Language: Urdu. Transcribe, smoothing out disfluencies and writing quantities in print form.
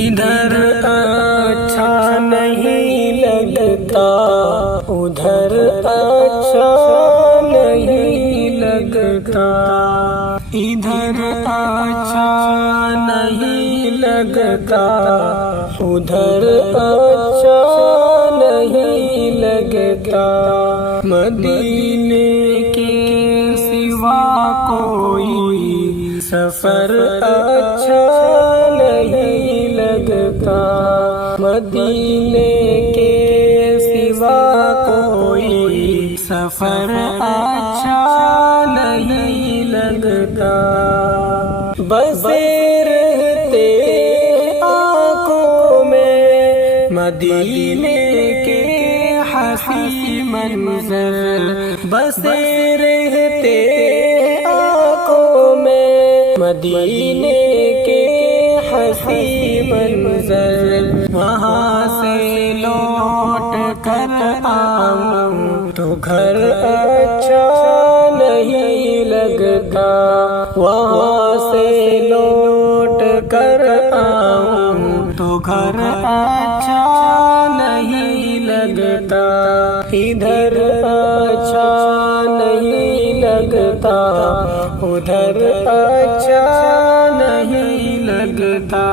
ادھر اچھا نہیں لگتا ادھر اچھا نہیں لگتا، ادھر اچھا نہیں لگتا ادھر اچھا نہیں لگتا، مدینے کے سوا کوئی سفر اچھا نہیں لگتا، مدینے کے سوا کوئی سفر اچھا نہیں لگتا، بسے رہتے آنکھوں میں مدینے کے حسین منظر، بسے رہتے آنکھوں میں مدینے کے حسین منظر، وہاں سے لوٹ کر آؤں تو گھر اچھا نہیں لگتا، وہاں سے لوٹ کر آؤں تو گھر اچھا نہیں لگتا، ادھر اچھا نہیں لگتا ادھر اچھا نہیں لگتا۔